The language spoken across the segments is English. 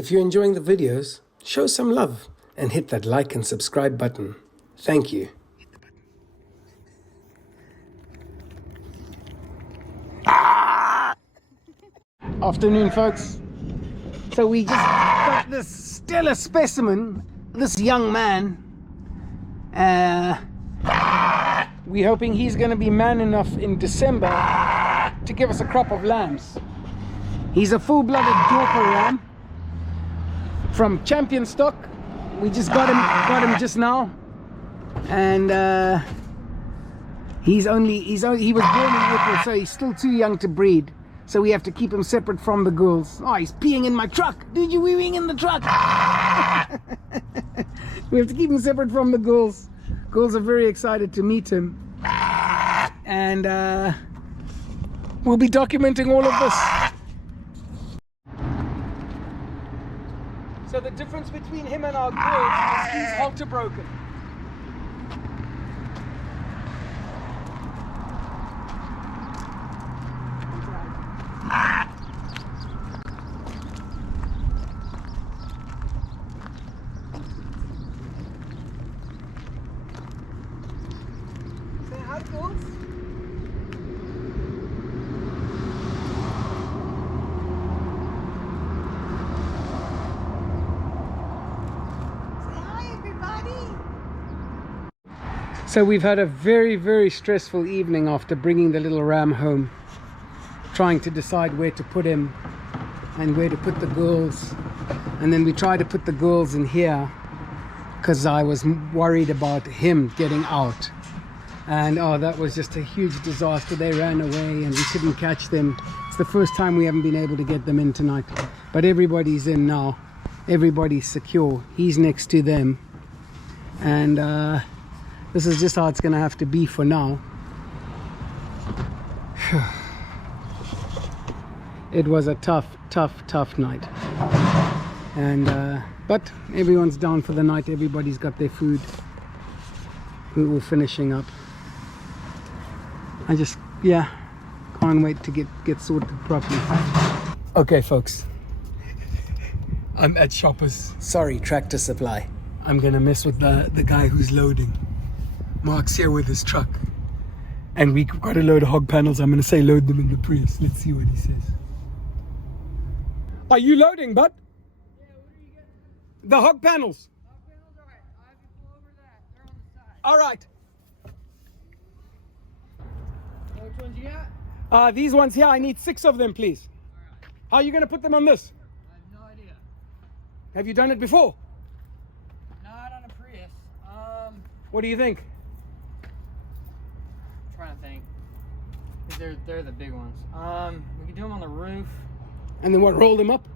If you're enjoying the videos, show some love and hit that like and subscribe button. Thank you. Afternoon, folks. So we just got this stellar specimen, this young man. We're hoping he's going to be man enough in December to give us a crop of lambs. He's a full-blooded Dorper ram from champion stock. We just got him just now, and he was born in April, so he's still too young to breed. So we have to keep him separate from the girls. Oh, he's peeing in my truck. Dude, you weeing in the truck. We have to keep him separate from the girls. Girls are very excited to meet him. And we'll be documenting all of this. So the difference between him and our girls is he's halter broken. Say hi, girls. So we've had a very, very stressful evening after bringing the little ram home, trying to decide where to put him and where to put the girls. And then we tried to put the girls in here because I was worried about him getting out. And oh, that was just a huge disaster. They ran away and we couldn't catch them. It's the first time we haven't been able to get them in tonight. But everybody's in now. Everybody's secure. He's next to them. And this is just how it's going to have to be for now. It was a tough night. And but everyone's down for the night. Everybody's got their food. We're all finishing up. I just, can't wait to get sorted properly. Okay, folks. I'm at Shoppers. Sorry, Tractor Supply. I'm going to mess with the guy who's loading. Mark's here with his truck, and we got a load of hog panels. I'm going to say load them in the Prius. Let's see what he says. Are you loading, bud? Yeah, what are you getting? The hog panels. Hog panels, all right. I'll have you pull over that. They're on the side. All right. So which ones you got? These ones here, I need 6 of them, please. All right. How are you going to put them on this? I have no idea. Have you done it before? Not on a Prius. What do you think? I'm trying to think. 'Cause they're the big ones. We could do them on the roof. And then what, roll them up?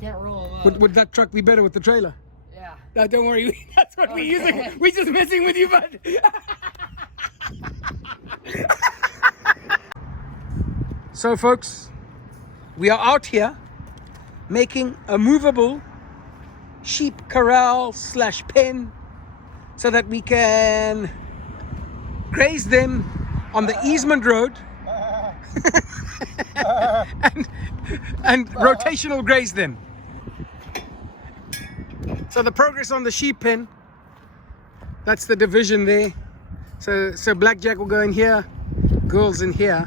Can't roll them up. Would that truck be better with the trailer? Yeah. No, don't worry. That's what we're Okay. using. We're just messing with you, bud. So, folks, we are out here making a movable sheep corral / pen so that we can graze them on the easement road and rotational graze them. So the progress on the sheep pen, that's the division there. So Blackjack will go in here, girls in here,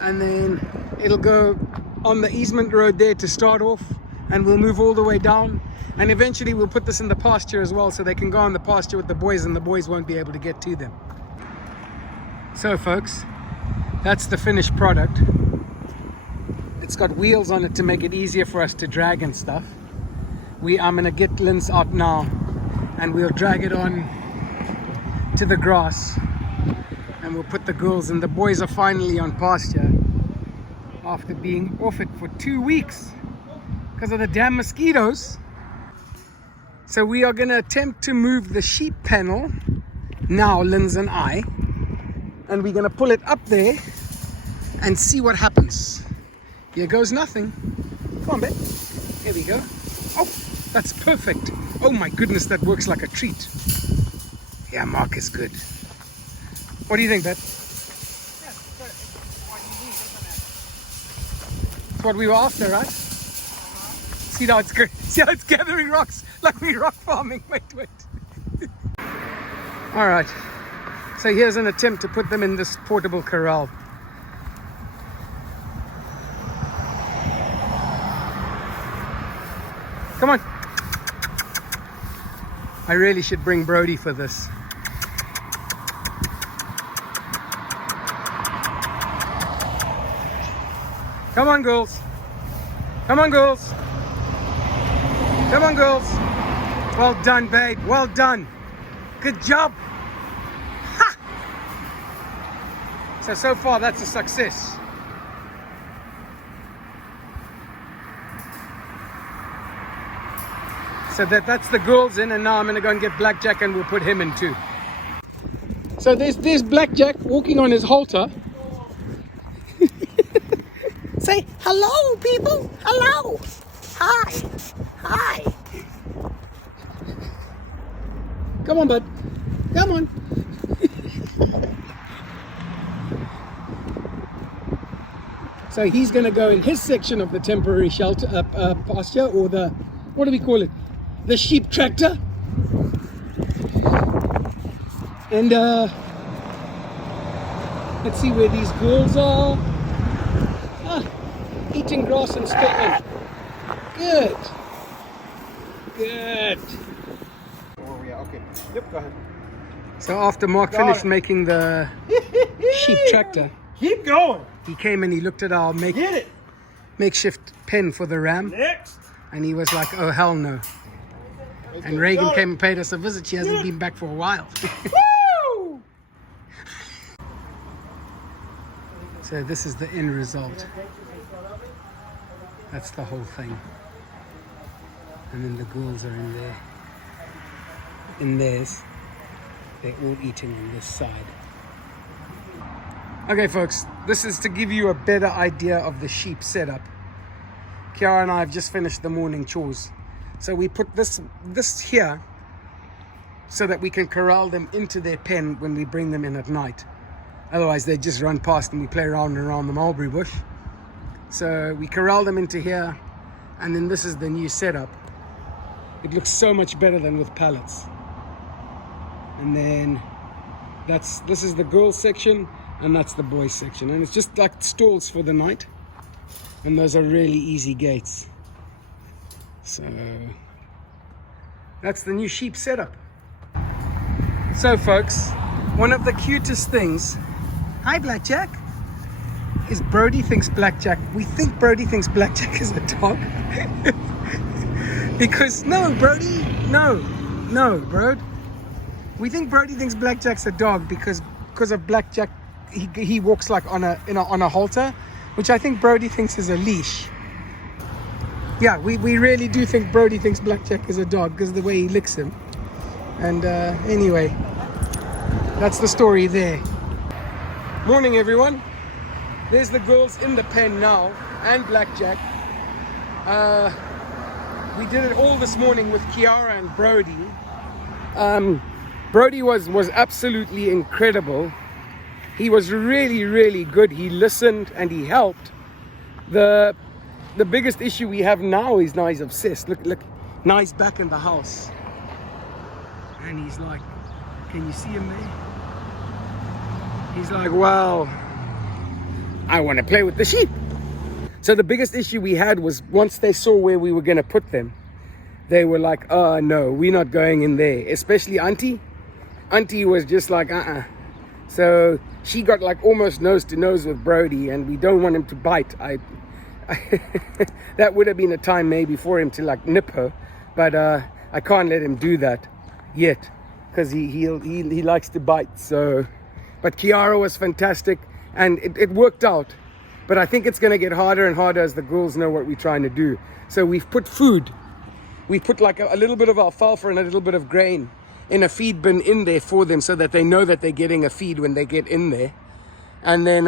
and then it'll go on the easement road there to start off, and we'll move all the way down, and eventually we'll put this in the pasture as well so they can go on the pasture with the boys and the boys won't be able to get to them. So folks, that's the finished product. It's got wheels on it to make it easier for us to drag and stuff. I'm gonna get Linz out now and we'll drag it on to the grass and we'll put the girls in. The boys are finally on pasture after being off it for 2 weeks because of the damn mosquitoes. So we are gonna attempt to move the sheep panel now, Linz and I, and we're gonna pull it up there and see what happens. Here goes nothing. Come on, babe. Here we go. Oh, that's perfect. Oh my goodness, that works like a treat. Yeah, Mark is good. What do you think, babe? Yes, but it's what you need, isn't it? That's what we were after, right? See how it's good. See how it's gathering rocks like we rock farming. Wait. All right. So here's an attempt to put them in this portable corral. Come on. I really should bring Brody for this. Come on, girls. Come on, girls. Come on, girls. Well done, babe. Well done. Good job. Ha! So far, that's a success. So that's the girls in, and now I'm going to go and get Blackjack and we'll put him in too. So there's Blackjack walking on his halter. Say hello, people. Hello. Hi. Hi. Come on, bud. Come on. So he's going to go in his section of the temporary shelter pasture, or the, what do we call it? The sheep tractor. And let's see where these girls are. Eating grass and staying. Good. Good. Where are we at? Okay. Yep, go ahead. So after Mark finished making the sheep tractor, Keep going. he came and he looked at our Get it. makeshift pen for the ram, Next. and he was like, oh hell no. And Reagan came and paid us a visit. She hasn't been back for a while. Woo! So this is the end result. That's the whole thing. And then the ghouls are in there. In theirs. They're all eating on this side. Okay folks, this is to give you a better idea of the sheep setup. Kiara and I have just finished the morning chores. So we put this here so that we can corral them into their pen when we bring them in at night. Otherwise they just run past and we play around and around the mulberry bush. So we corral them into here, and then this is the new setup. It looks so much better than with pallets. And then this is the girls section, and that's the boys section, and it's just like stalls for the night, and those are really easy gates. So that's the new sheep setup. So folks, one of the cutest things, hi Blackjack, is Brody thinks Blackjack, we think Brody thinks Blackjack is a dog. Because no Brody, no bro, we think Brody thinks Blackjack's a dog because of Blackjack. He walks like on a halter, which I think Brody thinks is a leash. Yeah, we really do think Brody thinks Blackjack is a dog because of the way he licks him. And anyway, that's the story there. Morning everyone. There's the girls in the pen now, and Blackjack. We did it all this morning with Kiara and Brody. Brody was absolutely incredible. He was really good. He listened and he helped. The biggest issue we have now is he's obsessed. Look, now he's back in the house. And he's like, can you see him there? He's like, well, I want to play with the sheep. So the biggest issue we had was once they saw where we were going to put them, they were like, oh no, we're not going in there. Especially Auntie. Auntie was just like, So she got like almost nose to nose with Brody, and we don't want him to bite. That would have been a time maybe for him to like nip her, but I can't let him do that yet because he likes to bite. So, but Kiara was fantastic, and it worked out. But I think it's going to get harder and harder as the girls know what we're trying to do. So we've put food. We put like a little bit of alfalfa and a little bit of grain in a feed bin in there for them so that they know that they're getting a feed when they get in there. And then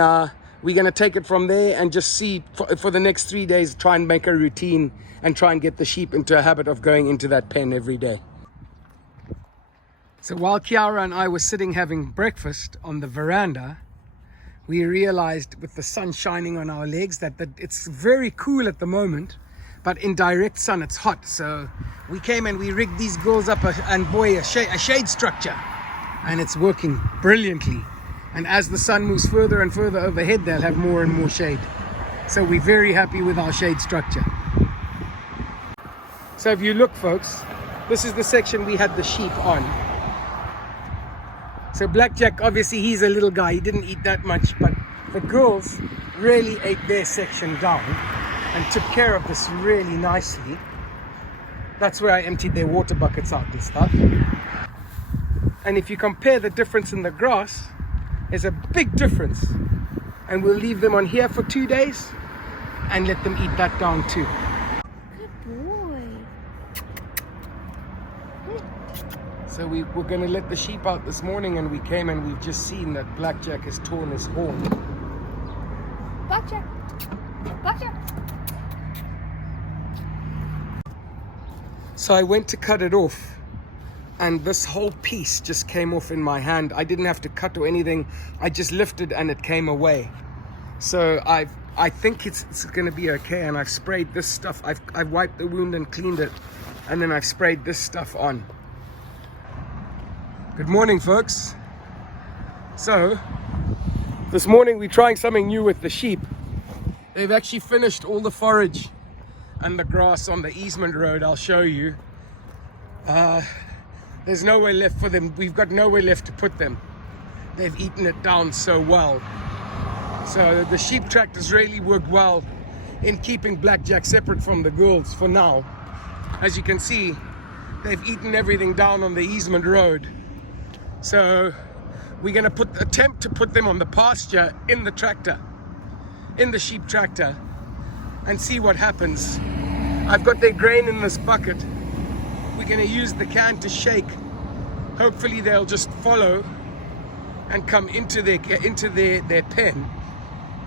we're going to take it from there and just see for the next 3 days, try and make a routine and try and get the sheep into a habit of going into that pen every day. So while Kiara and I were sitting having breakfast on the veranda, we realized with the sun shining on our legs that it's very cool at the moment, but in direct sun it's hot. So we came and we rigged these girls up a shade structure, and it's working brilliantly. And as the sun moves further and further overhead, they'll have more and more shade. So we're very happy with our shade structure. So if you look, folks, this is the section we had the sheep on. So Blackjack, obviously he's a little guy, he didn't eat that much, but the girls really ate their section down and took care of this really nicely. That's where I emptied their water buckets out and stuff. And if you compare the difference in the grass, there's a big difference. And we'll leave them on here for 2 days and let them eat that down too. Good boy. So we were going to let the sheep out this morning, and we came and we've just seen that Blackjack has torn his horn. Blackjack. Blackjack. So I went to cut it off, and this whole piece just came off in my hand. I didn't have to cut or anything. I just lifted and it came away. So I think it's going to be okay, and I've sprayed this stuff. I've wiped the wound and cleaned it, and then I've sprayed this stuff on. Good morning, folks. So this morning we're trying something new with the sheep. They've actually finished all the forage and the grass on the easement road. I'll show you. There's nowhere left for them. We've got nowhere left to put them. They've eaten it down so well. So the sheep tractors really worked well in keeping Blackjack separate from the girls for now. As you can see, they've eaten everything down on the easement road. So we're going to attempt to put them on the pasture in the tractor, in the sheep tractor, and see what happens. I've got their grain in this bucket. We're going to use the can to shake. Hopefully they'll just follow and come into their pen,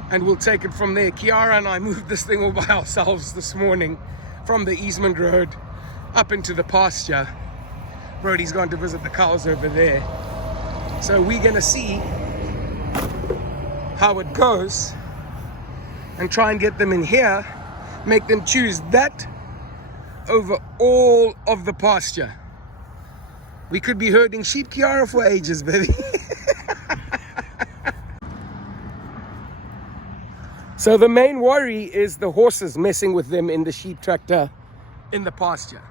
and we'll take it from there. Kiara and I moved this thing all by ourselves this morning from the easement road up into the pasture. Brody's gone to visit the cows over there. So we're going to see how it goes and try and get them in here, make them choose that over all of the pasture. We could be herding sheep, Kiara, for ages, baby. So the main worry is the horses messing with them in the sheep tractor in the pasture.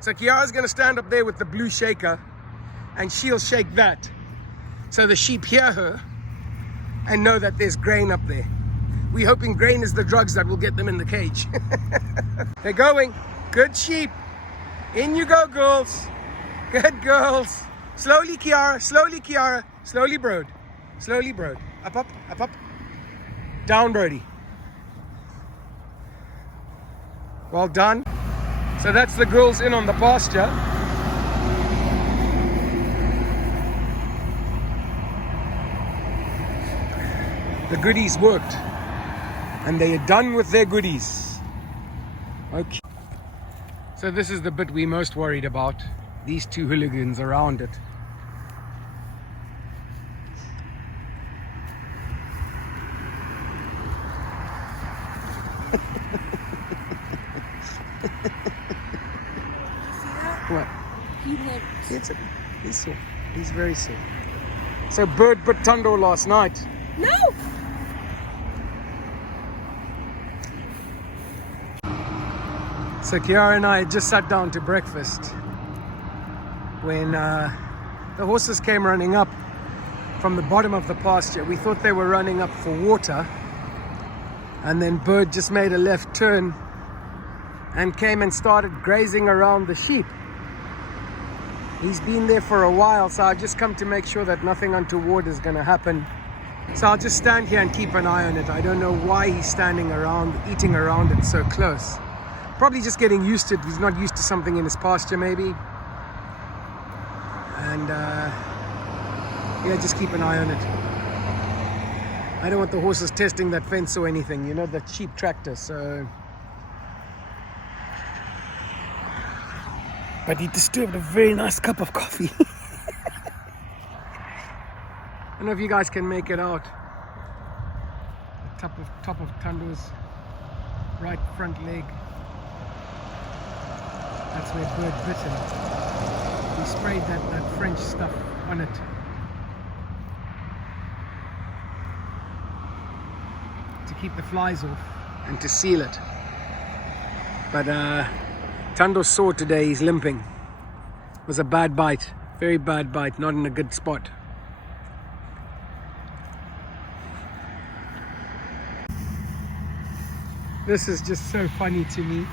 So Kiara's going to stand up there with the blue shaker, and she'll shake that so the sheep hear her and know that there's grain up there. We're hoping grain is the drugs that will get them in the cage. They're going. Good sheep. In you go, girls. Good girls. Slowly, Kiara. Slowly, Kiara. Slowly, Brode. Slowly, Brode. Up, up, up, up. Down, Brody. Well done. So that's the girls in on the pasture. The goodies worked, and they are done with their goodies. Okay. So this is the bit we're most worried about. These two hooligans around it. What? He lives. He's sore. He's very sore. So Bird bit Tundo last night. No! So Kiara and I just sat down to breakfast when the horses came running up from the bottom of the pasture. We thought they were running up for water, and then Bird just made a left turn and came and started grazing around the sheep. He's been there for a while, so I've just come to make sure that nothing untoward is going to happen. So I'll just stand here and keep an eye on it. I don't know why he's standing around, eating around it so close. Probably just getting used to it. He's not used to something in his pasture, maybe. And yeah, just keep an eye on it. I don't want the horses testing that fence or anything, you know, the sheep tractor, so. But he disturbed a very nice cup of coffee. I don't know if you guys can make it out. The top of Tundo's right front leg. That's where bird bit him. We sprayed that French stuff on it. To keep the flies off and to seal it. But Tando's sore today, he's limping. It was a bad bite, very bad bite, not in a good spot. This is just so funny to me.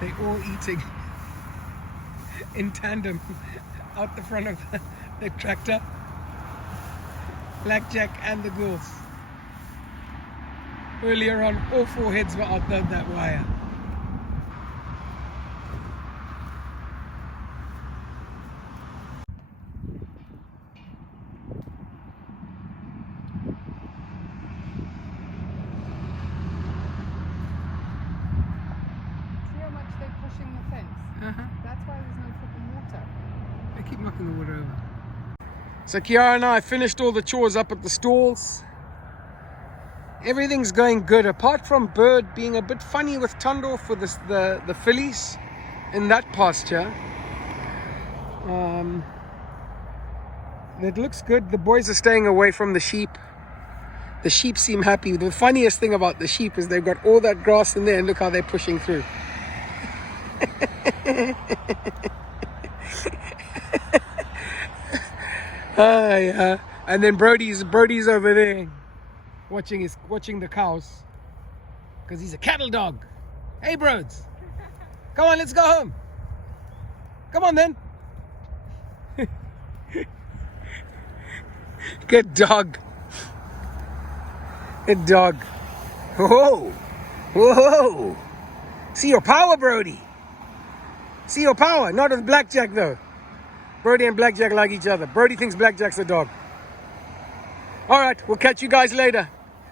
They're all eating in tandem out the front of the tractor. Blackjack and the ghouls. Earlier on, all four heads were out that wire. See how much they're pushing the fence? That's why there's no flipping water. They keep knocking the water over. So Kiara and I finished all the chores up at the stalls. Everything's going good, apart from Bird being a bit funny with Tando for the fillies in that pasture. It looks good. The boys are staying away from the sheep. The sheep seem happy. The funniest thing about the sheep is they've got all that grass in there, and look how they're pushing through. Yeah. And then Brody's over there watching the cows because he's a cattle dog. Hey Broads, come on, let's go home. Come on then. Good dog. Good dog. Whoa, whoa. See your power, Brody. See your power. Not with Blackjack though. Brody and Blackjack like each other. Brody thinks Blackjack's a dog. All right, we'll catch you guys later.